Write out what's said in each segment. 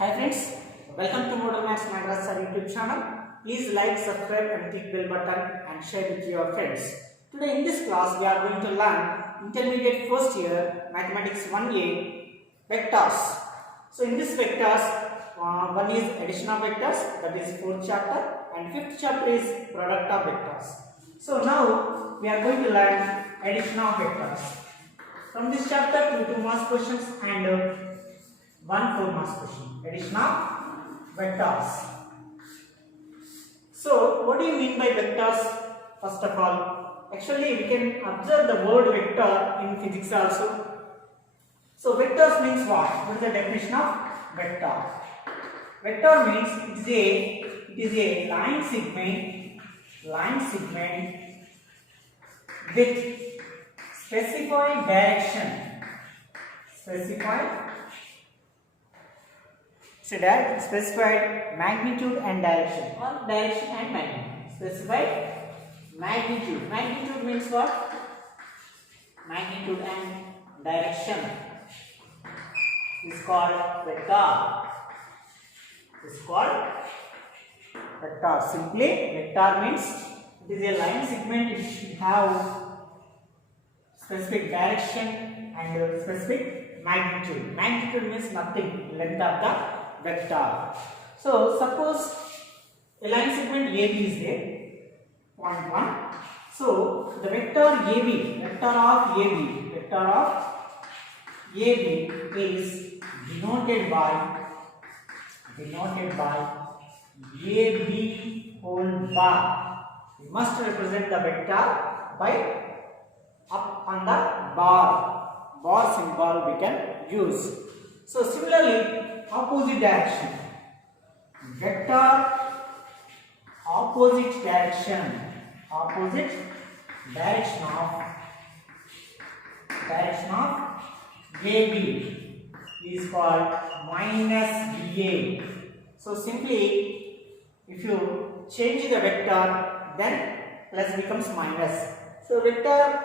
Hi friends, welcome to Model Maths Nagaraj Sir YouTube channel. Please like, subscribe and click bell button and share with your friends. Today in this class we are going to learn intermediate first year mathematics 1A vectors. So in this vectors, one is addition of vectors, that is fourth chapter, and fifth chapter is product of vectors. So now we are going to learn addition of vectors. From this chapter, 2 marks questions and 1 4 marks question. Addition of vectors. So, what do you mean by vectors? First of all, actually we can observe the word vector in physics also. So, vectors means what? What is the definition of vector? Vector means it is a line segment with specified direction. Specified magnitude and direction, or direction and magnitude. Specified magnitude. Magnitude means what? Magnitude and direction is called vector. Simply, vector means it is a line segment. It should have specific direction and specific magnitude. Magnitude means nothing, length of the vector. So suppose a line segment AB is there, point 1. So the vector of AB is denoted by AB whole bar. We must represent the vector by up on the bar symbol we can use. So similarly, opposite direction, vector opposite direction of AB is called minus BA. So simply, if you change the vector, then plus becomes minus. So vector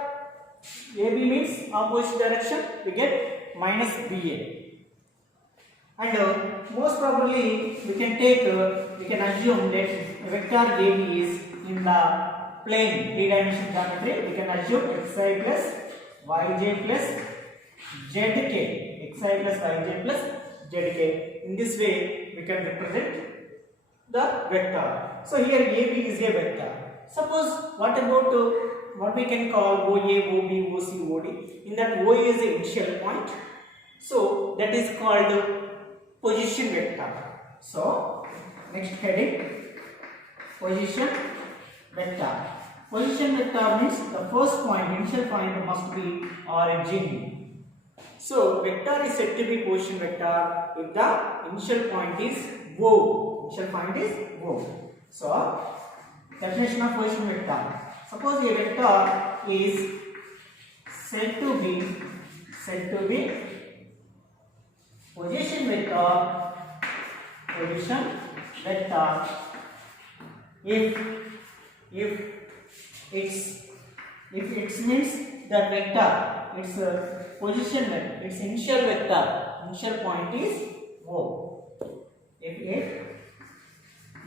AB means opposite direction, we get minus BA. And most probably we can assume that vector AB is in the plane, 3-dimensional geometry. We can assume xi plus yj plus zk. In this way we can represent the vector. So here AB is a vector. Suppose what about what we can call OA, OB, OC, OD? In that OA is the initial point. So that is called position vector. So next heading, position vector. Position vector means the first point, initial point must be origin. So vector is said to be position vector if the initial point is O. So definition of position vector. Suppose a vector is said to be position vector if it means that vector, its position vector, its initial point is O. If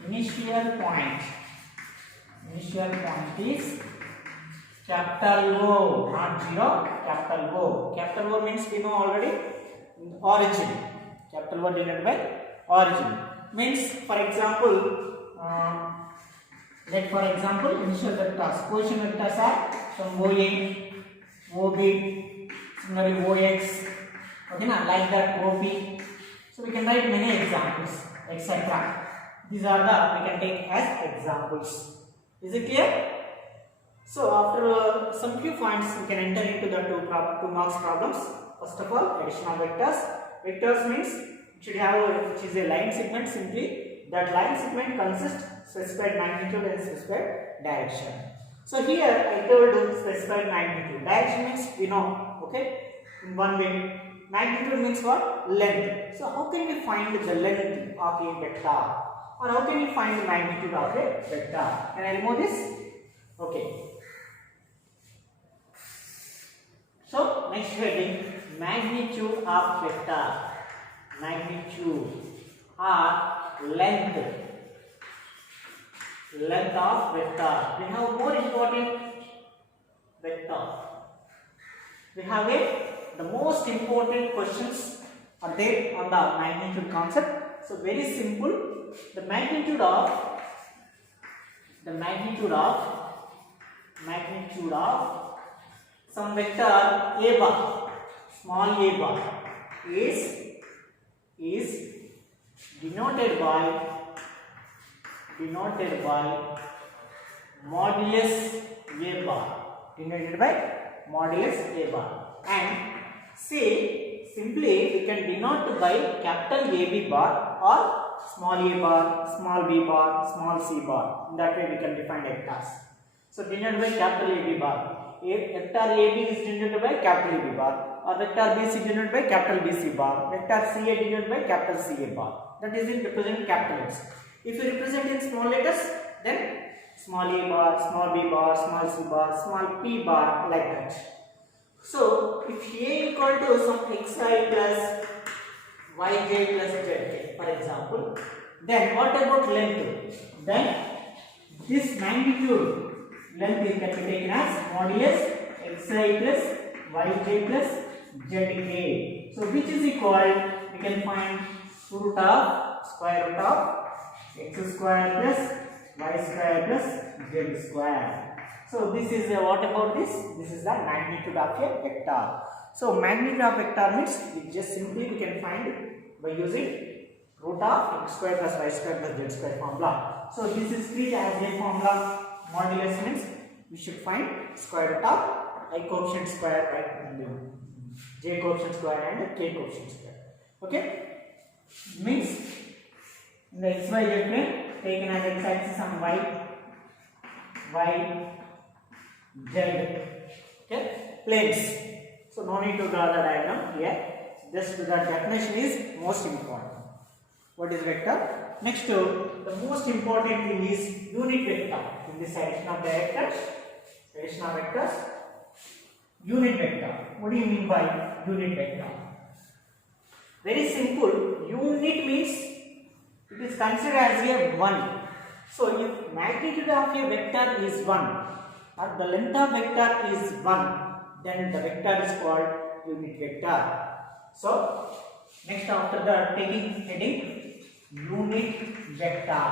initial point is capital O, not 0, capital O. Capital O means we know already, origin. Capital O denoted by origin. Means, for example, initial vectors, position vectors are from OA, OB, similarly OX, okay, like that OP. So we can write many examples, etc. These are we can take as examples. Is it clear? So after some few points, we can enter into the 2 marks problems. First of all, addition of vectors. Vectors means it should have which is a line segment. Simply that line segment consists specified magnitude and specified direction. So here I told you specified magnitude. Direction means we know, okay, in one way. Magnitude means what? Length. So how can we find the length of a vector, or how can we find the magnitude of a vector? Can I remove this? Okay. So next heading, magnitude of vector. Magnitude. or length of vector. We have more important vector. We have the most important questions are there on the magnitude concept. So very simple. The magnitude of some vector a bar, small a bar, is denoted by modulus a bar, and say simply we can denote by capital AB bar or small a bar, small b bar, small c bar. In that way we can define vectors. So denoted by capital AB bar. Vector AB is denoted by capital AB bar, or vector BC denoted by capital BC bar, vector CA denoted by capital CA bar. That is in representing capital letters. If you represent in small letters, then small a bar, small b bar, small c bar, small p bar, like that. So if A equal to some xi plus yj plus zk, for example, then what about length? Then this magnitude length can be taken as modulus xi plus yj plus zk. So which is equal, we can find square root of x square plus y square plus z square. So this is what about this? This is the magnitude of a vector. So magnitude of vector means we just simply we can find by using root of x square plus y square plus z square formula. So this is treated as a formula. Modulus means we should find square root of I coefficient square, j coefficient square and k coefficient square. Okay? Means in the xy z plane taken as x axis on y z, okay, planes. So no need to draw the diagram here. Just the definition is most important. What is vector? Next, the most important thing is unit vector. In this addition of vectors, unit vector. What do you mean by unit vector? Very simple. Unit means it is considered as a 1. So if magnitude of a vector is 1 or the length of vector is 1, then the vector is called unit vector. So next, after that, taking heading unit vector.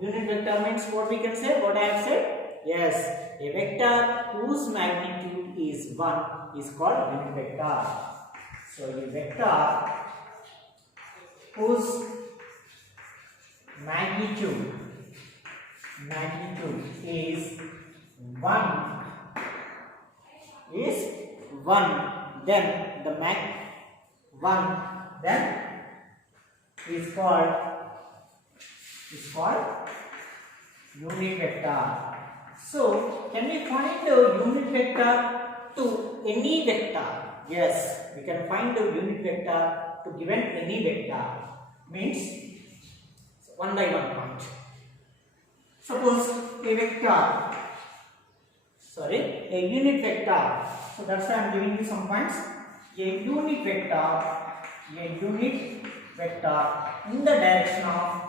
Unit vector means what we can say, what I have said. Yes, a vector whose magnitude is 1 is called unit vector. So a vector whose magnitude is 1 then the is called unit vector. So can we find the unit vector to any vector? Yes, we can find the unit vector to given any vector. Means one by one point. Suppose a unit vector. So that's why I am giving you some points. A unit vector in the direction of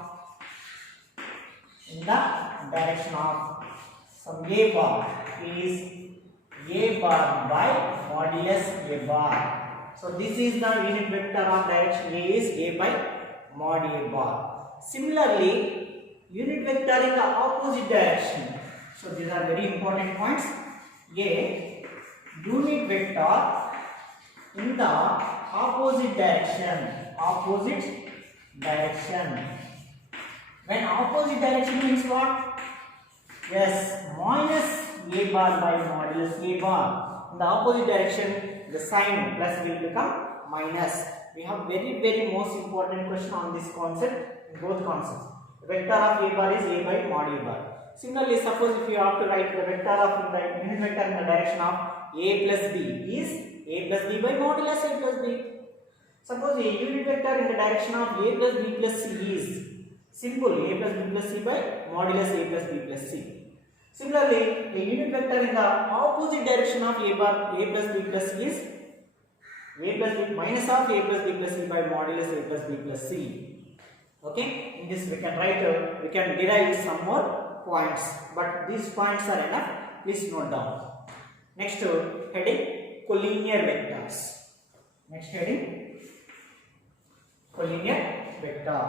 some a bar is a bar by modulus a bar. So this is the unit vector of direction A is a by mod a bar. Similarly, unit vector in the opposite direction. So these are very important points. A unit vector in the opposite direction. When opposite direction means what? Yes, minus a bar by modulus a bar. In the opposite direction, the sign plus will become minus. We have very most important question on this concept, both concepts. The vector of a bar is a by mod a bar. Similarly, suppose if you have to write the vector of the unit vector in the direction of a plus b is a plus b by modulus a plus b. Suppose a unit vector in the direction of a plus b plus c is simple a plus b plus c by modulus a plus b plus c. Similarly, a unit vector in the opposite direction of a bar a plus b plus c is a plus b minus of a plus b plus c by modulus a plus b plus c. Okay, in this we can write, we can derive some more points, but these points are enough. Please note down. Next heading, collinear vectors. Next heading, collinear vector.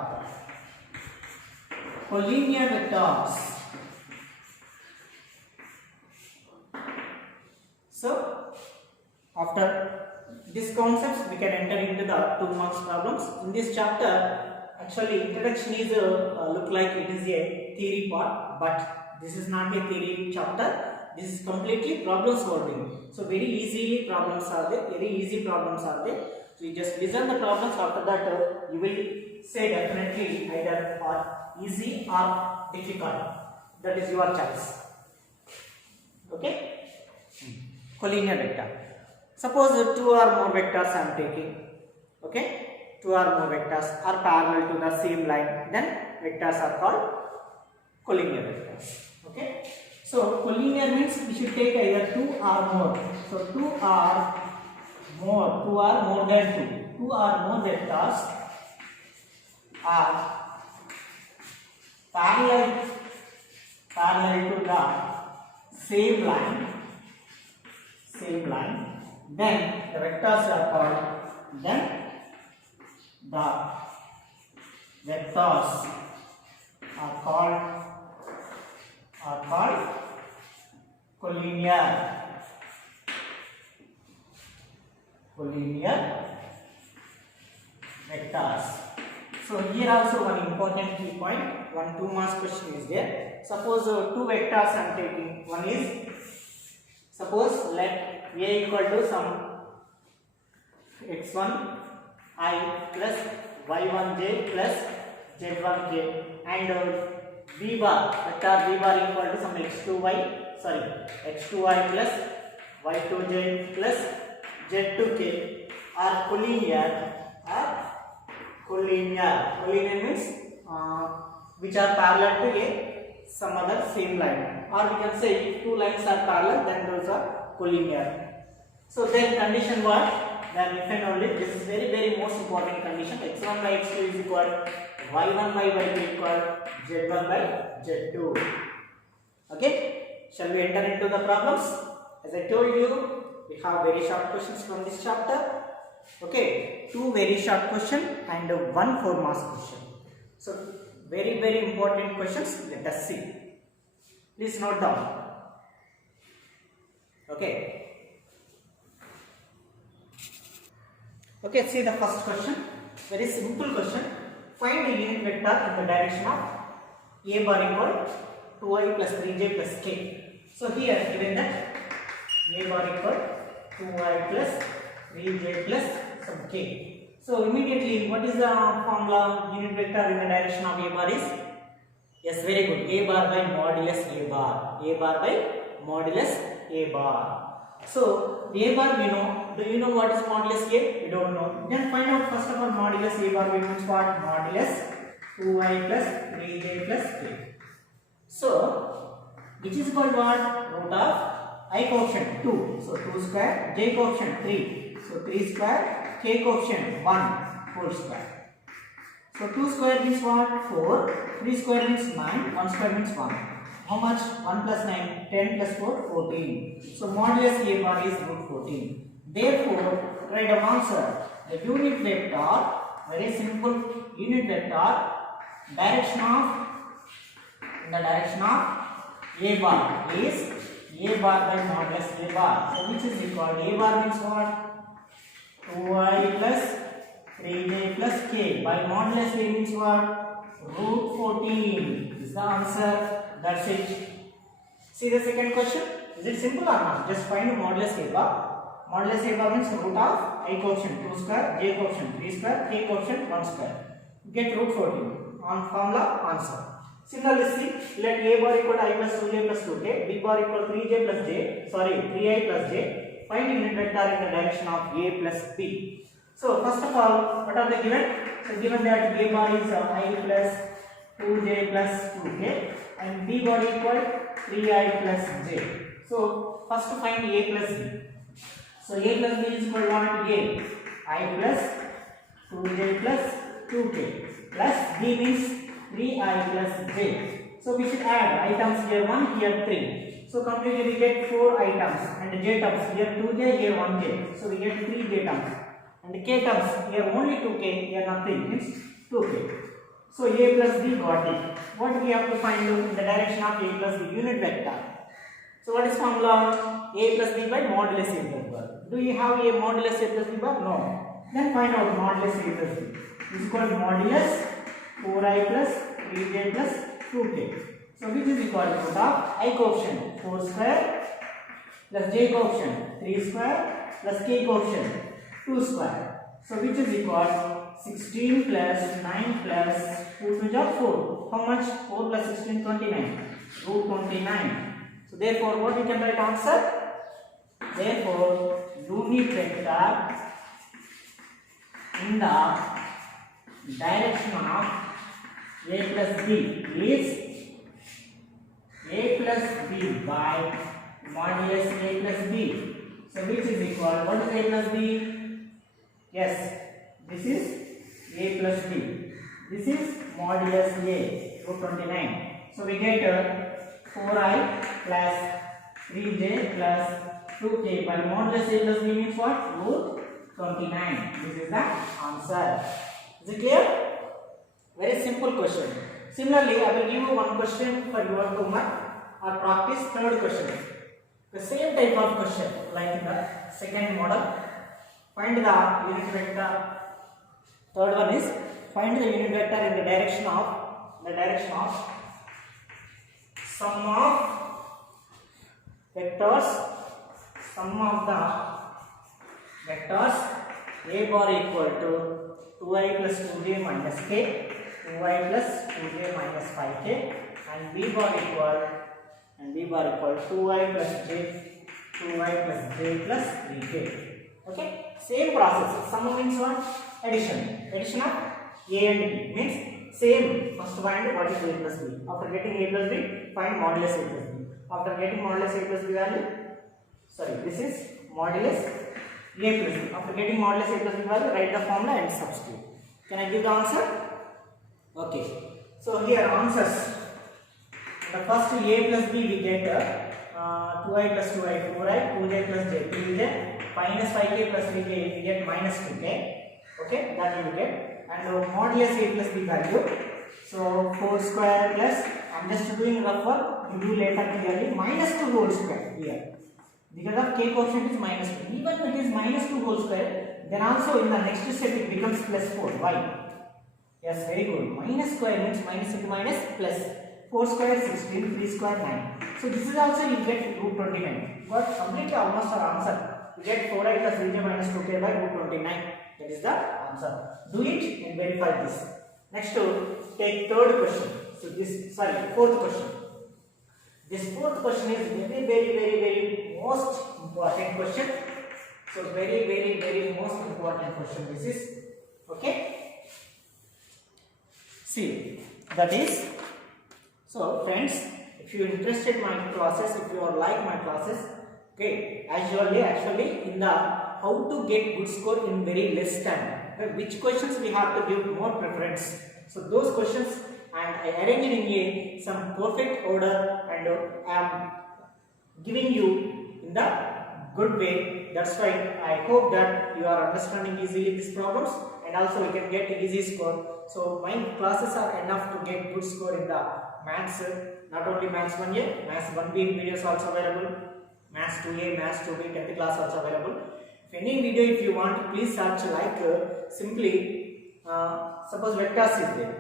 Collinear vectors. So after these concepts we can enter into the 2 marks problems. In this chapter, actually introduction is look like it is a theory part, but this is not a theory chapter. This is completely problem solving. So very easily problems are there, very easy problems are there. So you just listen the problems, after that you will say definitely either are easy or difficult. That is your choice. Okay. Collinear vector. Suppose 2 or more vectors I am taking. Okay. 2 or more vectors are parallel to the same line, then vectors are called collinear vectors. Okay. So collinear means we should take either 2 or more. So 2 or more than 2. 2 or more vectors are parallel to the same line, then the vectors are called, collinear vectors. So here also one important key point, 1 2 marks question is there. Suppose 2 vectors I am taking. One is, suppose let A equal to some x1 I plus y1j plus z1k, and b bar, vector b bar equal to some x2i plus y2j plus z2k are collinear. Collinear means which are parallel to some other same line, or we can say if 2 lines are parallel, then those are collinear. So then condition what? Then if and only, this is very most important condition, x1 by x2 is equal y1 by y2 equal z1 by z2. Okay, shall we enter into the problems? As I told you, we have very short questions from this chapter. Okay, 2 very short question and 1 4 marks question. So very important questions. Let us see. Please note down. Okay. Okay, see the first question. Very simple question. Find the unit vector in the direction of a bar equal 2i plus 3j plus k. So here given that a bar equal 2i plus 3j plus some k. So immediately, what is the formula? Unit vector in the direction of a bar is, yes, very good, a bar by modulus a bar. A bar by modulus a bar. So a bar we know. Do you know what is modulus a? We don't know. Then find out first of all modulus a bar means what? Modulus 2i plus 3j plus k. So which is called what? Root of I coefficient 2. So 2 square, j coefficient 3. So 3 square, k coefficient 1 whole square. So 2 square means what? 4. 3 square means 9. 1 square means 1. How much? 1 plus 9, 10 plus 4, 14. So modulus a bar is root 14. Therefore, write down answer. The unit vector, very simple, unit vector, in the direction of a bar is a bar by modulus a bar. So which is equal? A bar means what? 2i plus 3j plus k. By modulus a means what? Root 14 is the answer. That's it. See the second question. Is it simple or not? Just find the modulus a bar. Modulus a bar means root of I coefficient 2 square, j coefficient 3 square, k coefficient 1 square. Get root 14. On formula, answer. Similarly, see, let a bar equal to I plus 2j plus 2k, b bar equal to 3j plus j, 3i plus j. Find unit vector in the direction of a plus b. So first of all, what are they given? So given that a bar is I plus 2j plus 2k and b bar equal 3i plus j. So first find a plus b. So a plus b is equal to what? A. I plus 2j plus 2k plus b means 3I plus j. So we should add items here 1, here 3. So completely we get 4 items and j terms here 2j, here 1j. So we get 3 j terms and k terms here only 2k, here nothing means 2k. So a plus b got it. What we have to find in the direction of a plus b unit vector. So what is formula? A plus b by modulus a plus b. Do you have a modulus a plus b bar? No. Then find out modulus a plus b. This is called modulus 4i plus 3j plus 2k. So which is equal to root of I coefficient 4 square plus j coefficient 3 square plus k coefficient 2 square. So which is equal 16 plus 9 plus 2 to the 4. How much? 4 plus 16 29. Root 29. So therefore what we can write answer? Therefore unit vector in the direction of a plus b is a plus b by modulus a plus b. So which is equal, what is a plus b? Yes, this is a plus b. This is modulus a, root 29. So we get 4i plus 3j plus 2k by modulus a plus b means what? Root 29. This is the answer. Is it clear? Very simple question. Similarly, I will give you one question for your homework or practice. Third question. The same type of question like in the second model. Find the unit vector. Third one is find the unit vector in the direction of sum of vectors. Sum of the vectors a bar equal to 2i plus 2j minus k, 2i plus 2j minus 5k, and b bar equal 2i plus j, 2i plus j plus 3k. Okay, same process. Sum means what? Addition. Addition of a and b means same. First find what is a plus b. After getting a plus b, find modulus a plus b. After getting modulus a plus b value, this is modulus a plus b. After getting modulus a plus b value, write the formula and substitute. Can I give the answer? Okay. So here answers. The first a plus b we get 2i plus 2i 4i, 2j plus j 3j, minus 5k plus 3k we get minus 2k. Okay, that we will get. And modulus a plus b value. So 4 square plus, I am just doing rough work, you do later clearly, minus 2 whole square here. Because of k coefficient is minus 2. Even if it is minus 2 whole square, then also in the next step it becomes plus 4. Why? Yes, very good. Minus square means minus into minus plus. 4 square 16, 3 square 9. So this is also you get root 29. Got completely almost our answer. You get 4i plus 3j minus 2k by root 29. That is the answer. Do it and verify this. Next take third question. So fourth question. This fourth question is very most important question. So very most important question this is. Okay. See, that is, so friends, if you are interested in my classes, if you are like my classes, okay, actually in the how to get good score in very less time, which questions we have to give more preference. So those questions and I arranged in a some perfect order and I am giving you in the good way. That's why I hope that you are understanding easily these problems and also you can get easy score. So my classes are enough to get good score in the maths, not only maths 1A, maths 1B videos also available, maths 2A, maths 2B, 10th class also available. If any video if you want, please search like simply suppose vectors is there.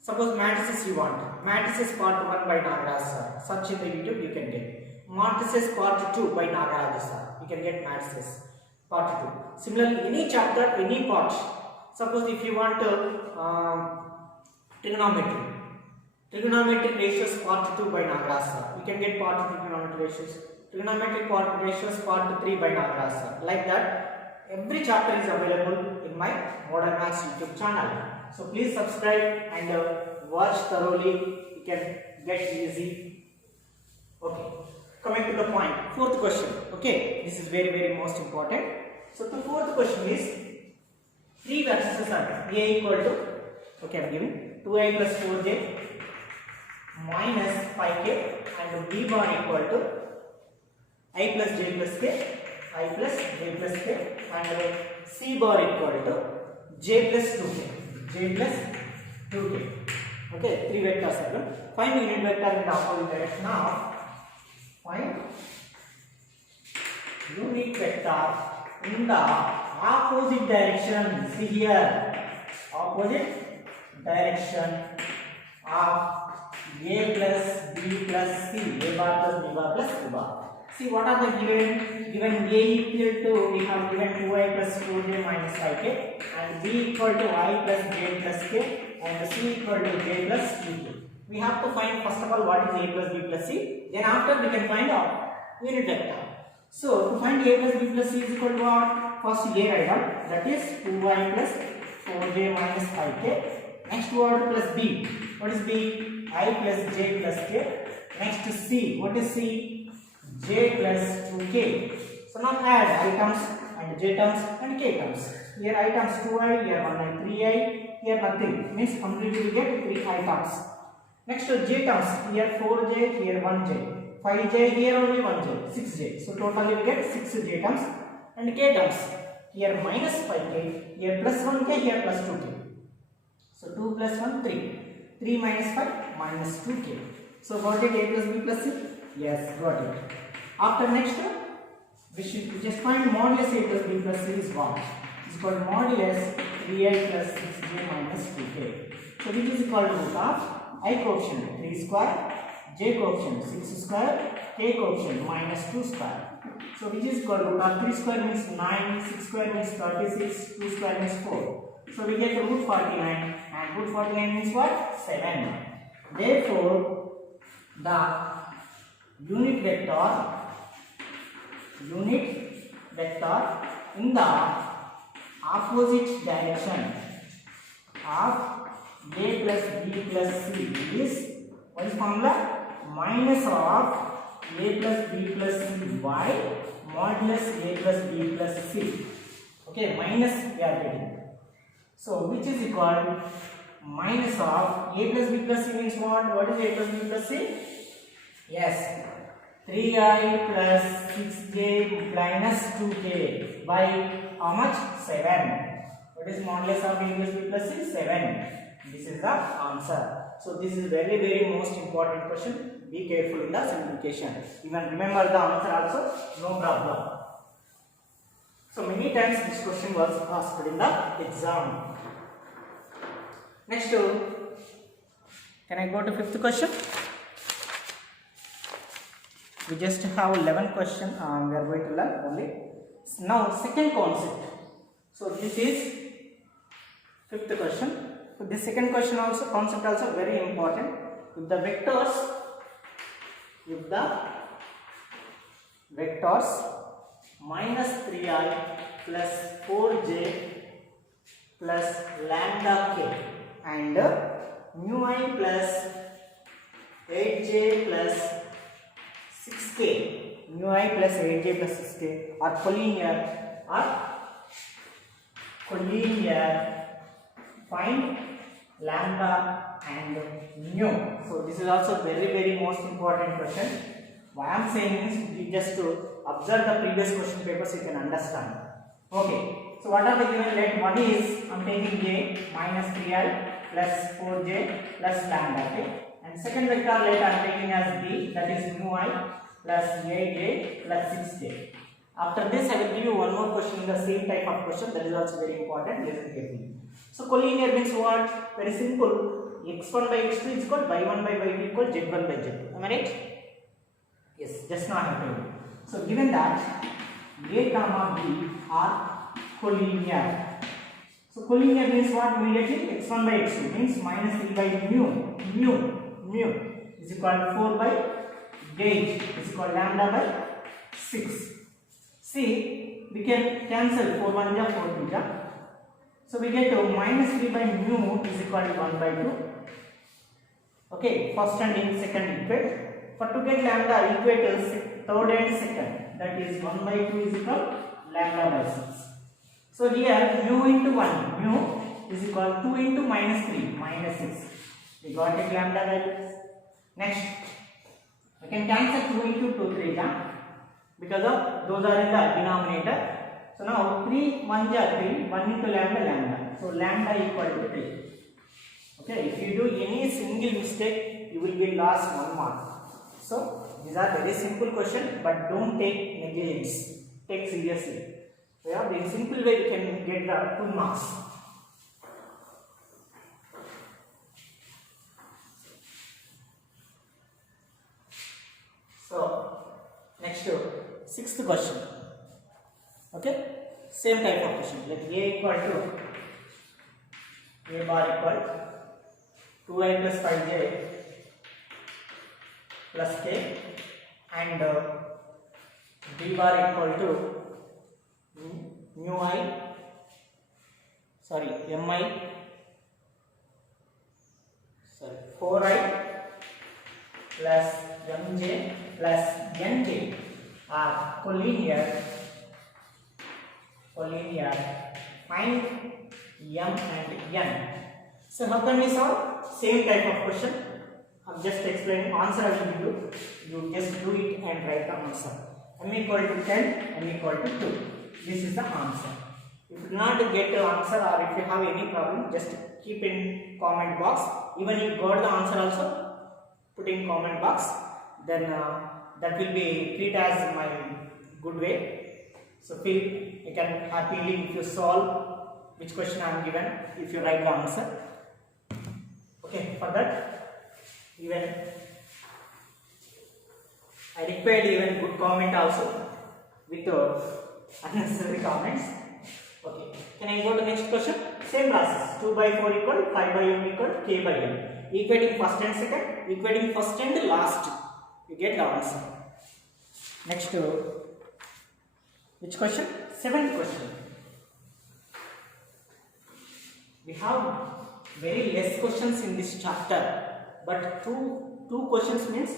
Suppose matrices you want. Matrices part 1 by Nagaraj sir. Search in the YouTube you can get. Matrices part 2 by Nagaraj sir. You can get matrices part 2. Similarly, any chapter, any part. Suppose if you want trigonometry. Trigonometric ratios part 2 by Nagaraj sir. You can get part 2 trigonometric ratios. Trigonometric part ratios part 3 by Nagaraj sir. Like that, every chapter is available in my Modern Maths YouTube channel. So please subscribe and watch thoroughly. You can get easy. Okay. Coming to the point. Fourth question. Okay. This is very most important. So the fourth question is, three vertices are A equal to, okay, I am giving 2i plus 4j minus 5k and b bar equal to I plus j plus k, I plus j plus k and c bar equal to j plus 2k, j plus 2k. Okay, three vectors are given. Find unit vector in the opposite direction of, find unit vector in the opposite direction. See here, opposite direction of a plus b plus c, a bar plus b bar plus c bar. See what are the given? Given a equal to, we have given 2i plus 4j minus 5k and b equal to I plus j plus k and c equal to j plus 2k. We have to find first of all what is a plus b plus c, then after we can find out unit vector. So to find a plus b plus c is equal to what? First a write down, that is 2i plus 4j minus 5k. Next word plus b. What is b? I plus j plus k. Next c. What is c? J plus 2k. So now add I terms and j terms and k terms. Here I terms 2i, here 1i, 3i, here nothing. Means completely we get 3 I terms. Next j terms, here 4j, here 1j, 5j, here only 1j, 6j. So totally we get 6j terms and k terms. Here minus 5k, here plus 1k, here plus 2k. So 2 plus 1, 3. 3 minus 5, minus 2k. So got it a plus b plus c? Yes, got it. After next, we should just find modulus a plus b plus c is what? It's called modulus 3i plus 6j minus 2k. So this is called root of I coefficient 3 square, j coefficient 6 square, k coefficient minus 2 square. So which is called root of 3 square means 9, 6 square means 36, 2 square means 4. So we get root 49 and root 49 means what? 7. Therefore, the unit vector in the opposite direction of a plus b plus c is, what is formula? Minus of a plus b plus c by modulus a plus b plus c. Okay, minus we are getting. So which is equal minus of a plus b plus c means what? What is a plus b plus c? Yes, 3i plus 6j minus 2k by how much? 7. What is modulus of a plus b plus c? 7. This is the answer. So this is very most important question. Be careful in the simplification. Even remember the answer also, no problem. So many times this question was asked in the exam. Next, can I go to fifth question? We just have 11 questions. We are going to learn only. Now second concept. So this is fifth question. So this second question also, concept also very important. If the vectors minus 3i plus 4j plus lambda k and mu I plus 8j plus 6k, mu I plus 8j plus 6k are collinear, find lambda and mu. So this is also very most important question. What I am saying is, you just to observe the previous question papers, you can understand. Okay, so what are the given? Let one is, I am taking a minus 3i plus 4j plus lambda k, and second vector let I am taking as b, that is mu I plus 8j plus 6j. After this I will give you one more question in the same type of question, that is also very important. Listen carefully. So collinear means what? Very simple. x1 by x2 is equal y1 by y2 equal z1 by z2. Am I right? Yes, just now I have told you. So given that a comma b are collinear. So collinear means what? Immediately x1 by x2 means minus 3 by mu is equal to 4 by 8 is equal to lambda by 6. See, we can cancel 4 1 ja 4 2 ja. So we get minus 3 by mu is equal to 1 by 2. Okay, first and second equate. For to get lambda, equate third and second. That is 1 by 2 is equal to lambda by 6. So here mu into 1, mu is equal to 2 into minus 3, minus 6. We got it lambda value. Next, we can cancel 2 into 2 3 because of those are in the denominator. So now 3 1 ja 3, 1 into lambda lambda. So lambda equal to 3. Okay, if you do any single mistake, you will be lost 1 mark. So these are very simple question, but don't take negligence. Take seriously. So yeah, in simple way you can get the 2 marks. So next, sixth question. Okay, same type of question. Let a equal to a bar equal 2i plus 5j plus k and b bar equal to mu I, sorry, mi, sorry, 4i plus mj plus nk are collinear. Find m and n. So how can we solve? Same type of question. I'm just explaining. Answer I will give you. You just do it and write the answer. M equal to 10, m equal to 2. This is the answer. If you do not get the answer or if you have any problem, just keep in comment box. Even if you got the answer also, put in comment box. Then that will be treated as my good way. So feel you can happily if you solve which question I am given, if you write the answer. Okay, for that even I required even good comment also with unnecessary comments. Okay, can I go to next question? Same process. 2 by 4 equal 5 by m equal k by m. Equating first and second, equating first and last. You get the answer. Next, which question? Seventh question. We have very less questions in this chapter, but two questions means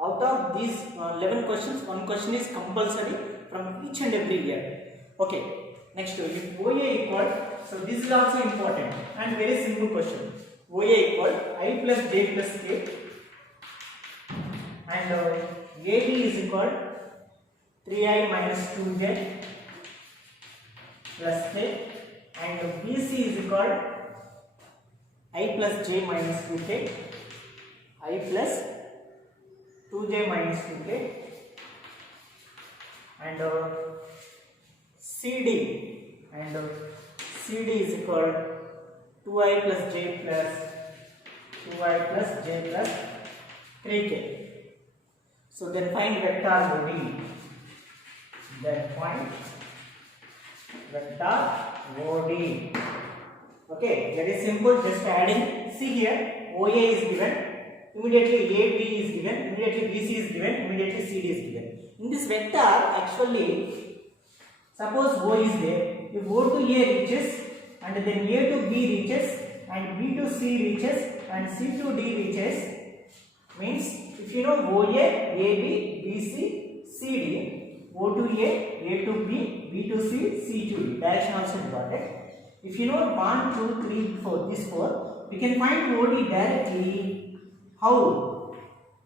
out of these 11 questions, one question is compulsory from each and every year. Okay. Next, if OA equal, so this is also important and very simple question. OA equal I plus j plus k and AB is equal 3i minus 2j plus k and BC is equal I plus j minus 2k, I plus 2j minus 2k and CD is equal 2i plus j plus 2i plus j plus 3k. So then find vector OD. Then find vector OD. Okay, that is simple. Just adding. See here, OA is given. Immediately AB is given. Immediately BC is given. Immediately CD is given. In this vector, actually, suppose O is there. If O to A reaches, and then A to B reaches, and B to C reaches, and C to D reaches, means if you know OA, AB, BC, CD, O to A to B, B to C, C to D, direction also important. If you know 1, 2, 3, 4, this 4, we can find OD directly. How?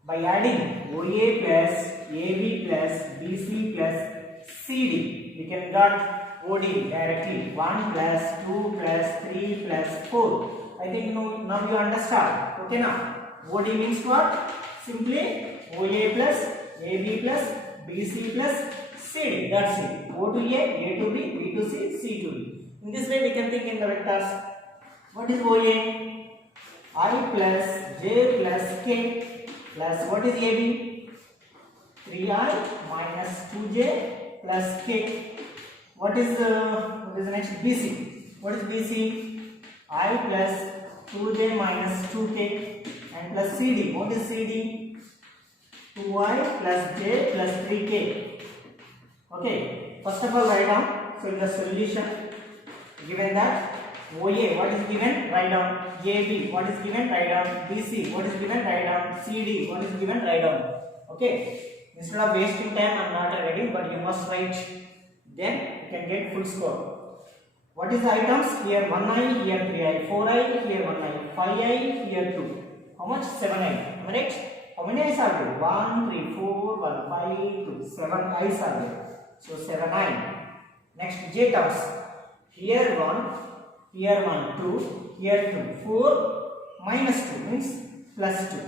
By adding OA plus AB plus BC plus CD. We can get OD directly. 1 plus 2 plus 3 plus 4. I think now you understand. Okay now. OD means what? Simply OA plus AB plus BC plus CD. That's it. O to A to B, B to C, C to D. In this way we can think in the vectors. What is OA? I plus J plus K plus what is AB? 3I minus 2J plus K. What is the next? BC. What is BC? I plus 2J minus 2K and plus CD. What is CD? 2I plus J plus 3K. Okay. First of all, write down. So in the solution, given that OA, what is given? Write down. AB, what is given? Write down. BC, what is given? Write down. CD, what is given? Write down. Okay. Instead of wasting time, I am not writing, but you must write. Then you can get full score. What is the items? Here 1i, here 3i, 4i, here 1i, 5i, here 2. How much? 7i. Am I right? How many i's are there? 1, 3, 4, 1, 5, 2. 7 i's are there. So 7i. Next j terms. Here 1, here 1, 2, here 2, 4, minus 2 means plus 2.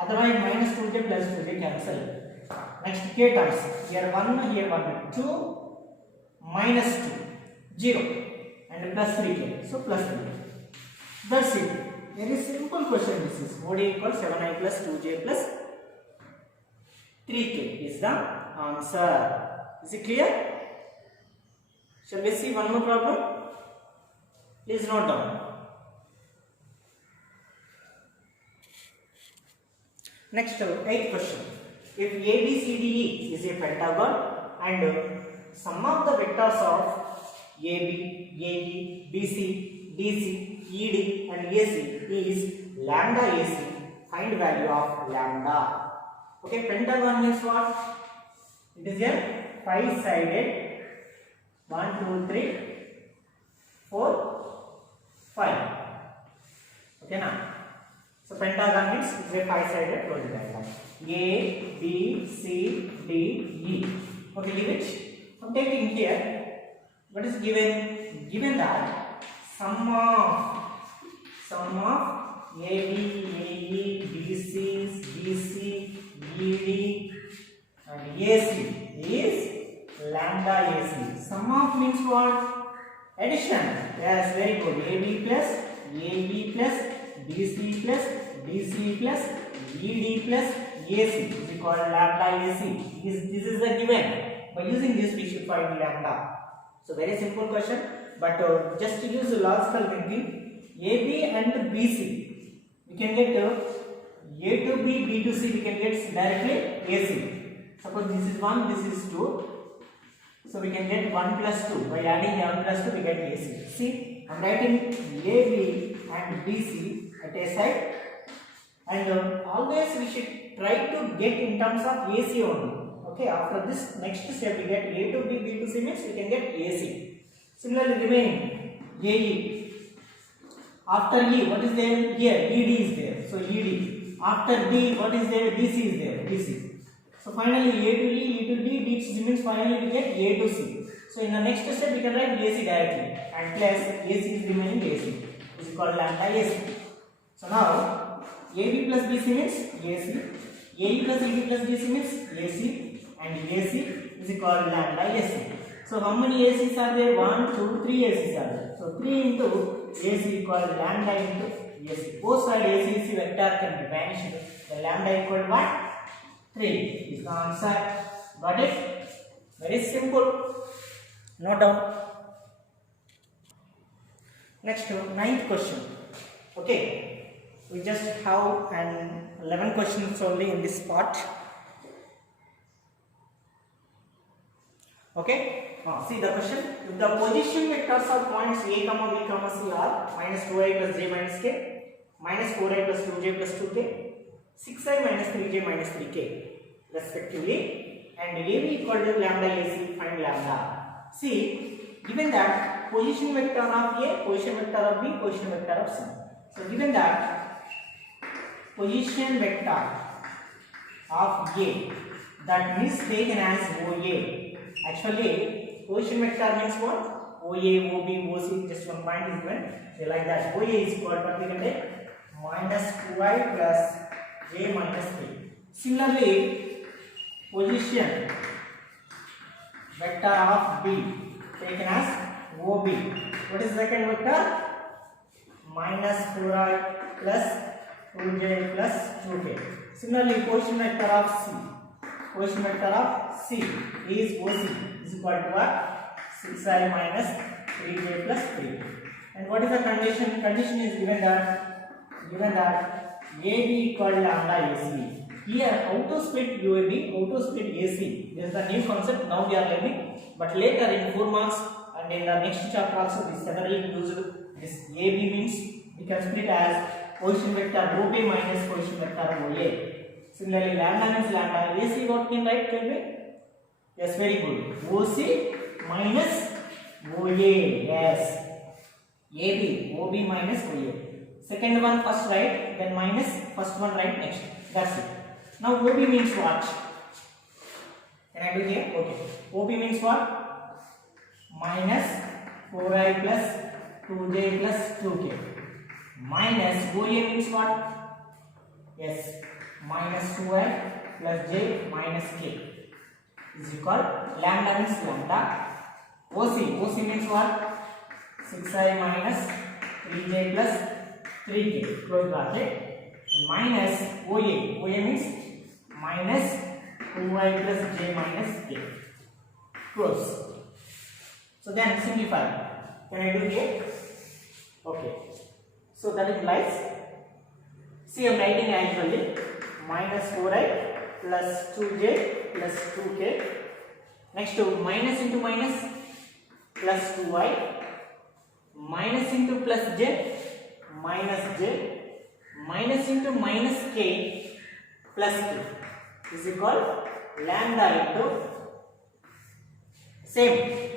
Otherwise minus 2j plus 2j cancel. Next k terms. Here 1, here 1, 2, minus 2. 0 and plus 3k, so plus 3. That's it. Very simple question this is. OD equals 7i plus 2j plus 3k is the answer. Is it clear? Shall we see one more problem? Please note down. Next, 8th question. If ABCDE is a pentagon and sum of the vectors of AB, AE, BC, DC, ED and AC is lambda AC, find value of lambda. Okay, pentagon means what? It is a 5-sided 1, 2, 3, 4, 5. Okay now. So pentagon means it is a 5-sided polygon. A, B, C, D, E. Okay, leave it. I'm taking here. What is given? Given that sum of AB, AE, BC, BC, ED and AC is lambda AC. Sum of means what? Addition. Yes, very good. AB plus BC plus DC plus ED plus AC is called lambda AC. This is the given. By using this we should find lambda. So very simple question, but just to use logical thinking, AB and BC, we can get A to B, B to C, we can get directly AC. Suppose this is 1, this is 2, so we can get 1 plus 2. By adding 1 plus 2, we get AC. See, I am writing AB and BC at a side, and always we should try to get in terms of AC only. Okay, after this next step we get A to B, B to C means we can get AC. Similarly remaining AE. After E, what is there? Here ED is there. So ED. After D, what is there? DC is there. DC. So finally A to E, E to D, D to C means finally we get A to C. So in the next step we can write AC directly and plus AC is remaining AC. This is called lambda AC. So now AB plus BC means AC. AE plus ED plus DC means AC. And AC is called lambda AC. So how many ACs are there? 1, 2, 3 ACs are there. So 3 into AC equal lambda into AC. Both side AC vector can be vanished. The lambda equal what? 3 is the answer. Got it? Very simple. Note down. Next, 9th question. Okay, we just have 11 questions only in this part. Okay, see the question. If the position vectors of points A, B, C are minus 2i plus j minus k, minus 4i plus 2j plus 2k, 6i minus 3j minus 3k respectively, and AB equal to lambda AC, find lambda. See, given that position vector of A, position vector of B, position vector of C. So given that position vector of A, that means taken as OA. Actually, position vector means what? OA, OB, OC, just one point is given. So like that, OA is equal to what we can take? Minus 2i plus j minus 3. Similarly, position vector of B taken as OB. What is second vector? Minus 4i plus 2j plus 2k. Similarly, position vector of C. Position vector of C is OC is equal to what? 6i minus 3j plus 3. And what is the condition? Condition is given that AB equal to lambda AC. Here, how to split UAB, how to split AC. This is the new concept now we are learning. But later in 4 marks and in the next chapter also this generally used. This AB means we can split as position vector OB minus position vector OA. Similarly, lambda means lambda. AC what can write? Tell me. Yes, very good. OC minus OA, yes. AB, OB minus OA. Second one first right, then minus first one right next. That's it. Now OB means what? Can I do here? Okay. OB means what? Minus 4i plus 2j plus 2k. Minus OA means what? Yes. Minus 2i plus j minus k is equal lambda means lambda. OC means what? 6i minus 3j plus 3k, close bracket, and minus OA means minus 2i plus j minus k, close. So then simplify. Can I do here? Okay. So that implies, see, I am writing actually minus 4i plus 2j plus 2k. Next to minus into minus plus 2i, minus into plus j minus j, minus into minus k plus k is equal lambda into same.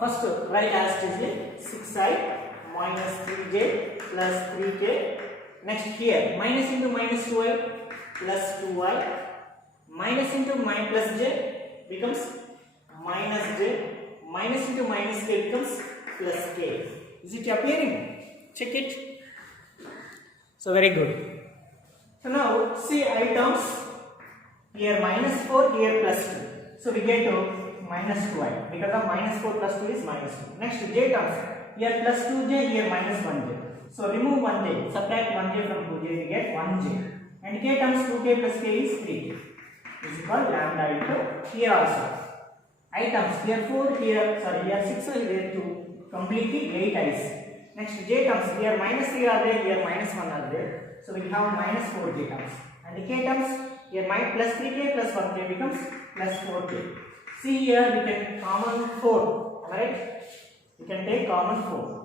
First write as it is 6i minus 3j plus 3k. Next here minus into minus 2i plus 2i, minus into minus plus j becomes minus j, minus into minus k becomes plus k. Is it appearing? Check it. So very good. So now see I terms, here minus 4, here plus 2. So we get to minus 2i, because of minus 4 plus 2 is minus 2. Next j terms, here plus 2j, here minus 1j. So remove 1j, subtract 1j from 2j, we get 1j. And k terms 2k plus k is 3k. Is equal lambda into here also. I terms, here 4, here 6, here 2, completely 8 i's. Next j terms, here minus 3 are there, here minus 1 are there. So we have minus 4j terms. And the k terms, here plus 3k plus 1k becomes plus 4k. See here we can common 4, right? We can take common 4.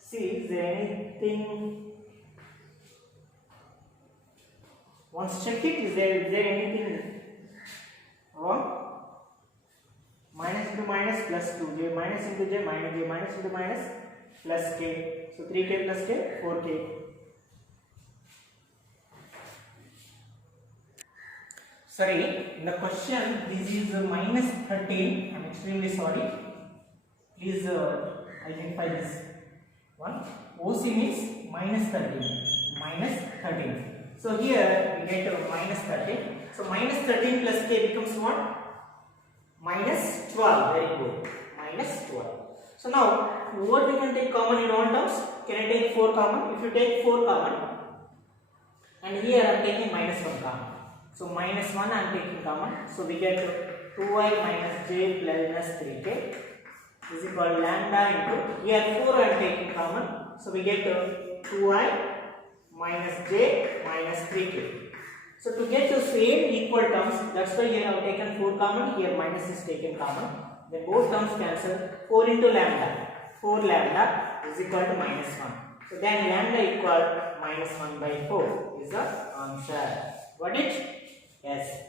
See, is there anything? Once check it, is there anything wrong? Minus into minus plus 2j, minus into j minus j, minus into minus plus k. So 3k plus k, 4k. Sorry, in the question this is minus 13. I am extremely sorry. Please identify this one. OC means minus 13. Minus 13. So here we get minus 13. So minus 13 plus k becomes what? Minus 12. Very good. Minus 12. So now what we can take common in all terms? Can I take 4 common? If you take 4 common, and here I am taking minus 1 common. So minus 1 I am taking common. So we get 2i minus j plus 3k is equal lambda into, here 4 I am taking common. So we get 2i minus j minus 3k. So to get the same equal terms, that's why here I have taken 4 common, here minus is taken common. Then both terms cancel. 4 into lambda. 4 lambda is equal to minus 1. So then lambda equal minus 1 by 4 is the answer. Got it? Yes.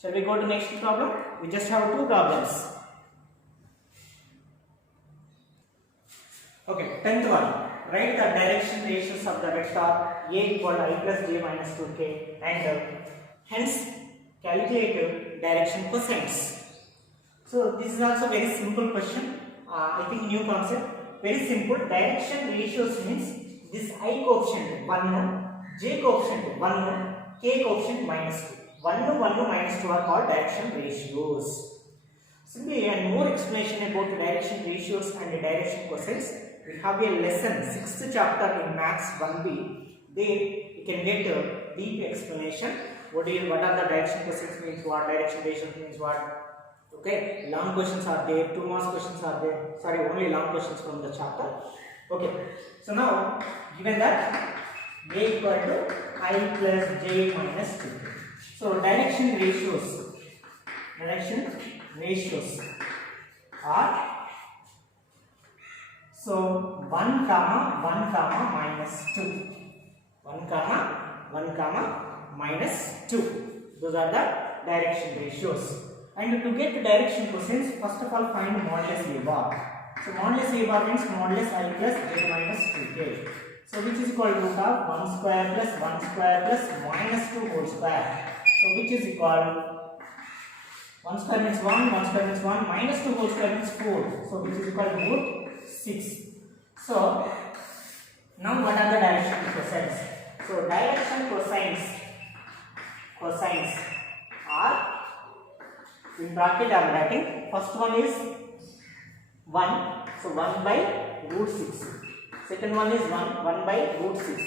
Shall we go to next problem? We just have 2 problems. Okay, 10th one. Write the direction ratios of the vector A equal to I plus j minus 2k and hence calculate direction cosines. So this is also very simple question. I think new concept. Very simple. Direction ratios means this I coefficient 1, j coefficient 1, k coefficient minus 2. 1, 1, minus 2 are called direction ratios. Simply and more explanation about the direction ratios and the direction cosines. We have a lesson 6th chapter in Maths 1B. There you can get a deep explanation. What are the direction cosines means what, direction ratios means what. Okay, long questions are there, 2 marks questions are there. Sorry, only long questions from the chapter. Okay, so now given that A equal to I plus j minus 2. So direction ratios are, so 1 comma 1 comma minus 2. 1 comma 1 comma minus 2. Those are the direction ratios. And to get direction cosines, first of all find modulus a bar. So modulus a bar means modulus I plus j minus 2k. So which is equal to root of 1 square plus 1 square plus minus 2 whole square. So which is equal 1 square means 1, 1 square means 1, minus 2 whole square means 4. So which is equal to root 6. So now what are the direction cosines? So direction cosines are, in bracket I am writing, first one is 1, so 1 by root 6. Second one is 1 by root 6.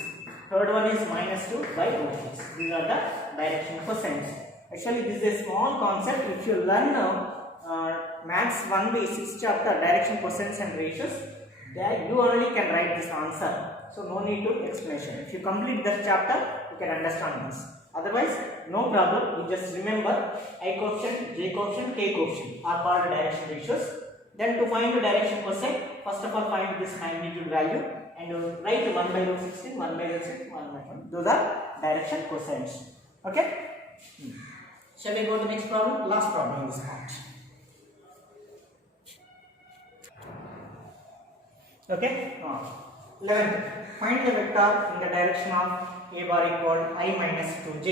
Third one is minus 2 by root 6. These are the direction cosines. Actually this is a small concept. If you learn maths 1/6 chapter direction cosines and ratios, there you already can write this answer. So no need to explanation. If you complete that chapter, you can understand this. Otherwise, no problem. You just remember I coefficient, j coefficient, k coefficient are called direction ratios. Then to find the direction cosine, first of all find this magnitude value and write 1 by root 16, 1 by root 6, 1 by 1. Those are direction cosines. Okay? Shall we go to the next problem? Last problem in this part. Okay? 11th. Find the vector in the direction of a bar equal I minus 2j.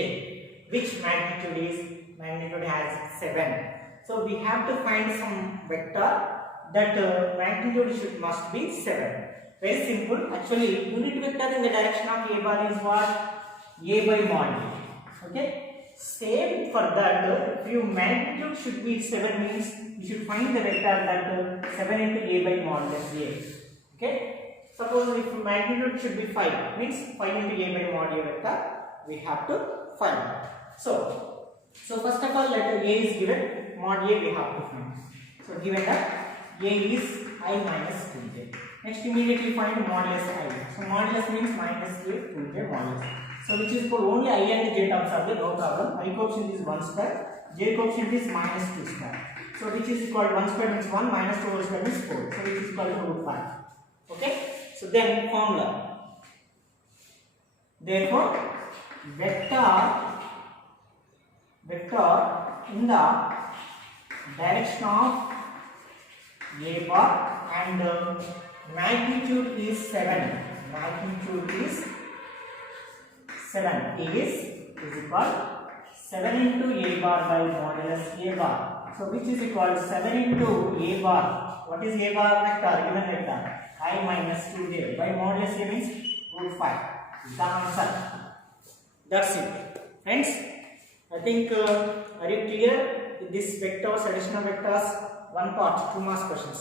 Which magnitude is? Magnitude has 7. So we have to find some vector that magnitude must be 7. Very simple. Actually, unit vector in the direction of a bar is what? A by mod. Okay? Same for that. If your magnitude should be 7 means you should find the vector that 7 into a by modulus a. Okay? Suppose if magnitude should be 5 means 5 into a by mod a vector we have to find. So first of all let a is given, mod a we have to find. So given that a is I minus 2j. Next immediately find modulus I. So modulus means minus a 2j modulus. So which is for only I and j terms are there, no problem. I coefficient is 1 square, j coefficient is minus 2 square. So which is equal to 1 square means 1, minus 2 whole square means 4. So which is equal to root 5. Okay? So then formula. Therefore, vector in the direction of a bar and magnitude is 7. Magnitude is 7 is equal 7 into a bar by modulus a bar. So which is equal to 7 into a bar. What is a bar vector? Given vector I minus 2j by modulus a means root 5. The answer. That's it. Friends, I think are you clear with this vectors, additional vectors? One part, 2 marks questions.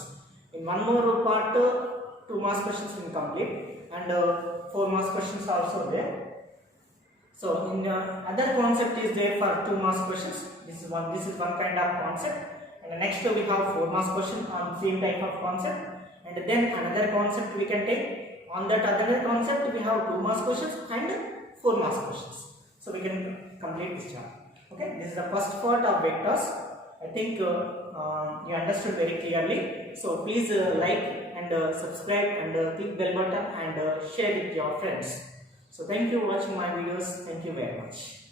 In one more part, 2 marks questions will complete and 4 marks questions are also there. So in other concept is there for 2 marks questions. This is one kind of concept. And the next we have 4 marks question on same type of concept. And then another concept we can take. On that other concept we have 2 marks questions and 4 marks questions. So we can complete this chapter. Okay, this is the first part of vectors. I think you understood very clearly. So please like and subscribe and click bell button and share with your friends. So thank you for watching my videos. Thank you very much.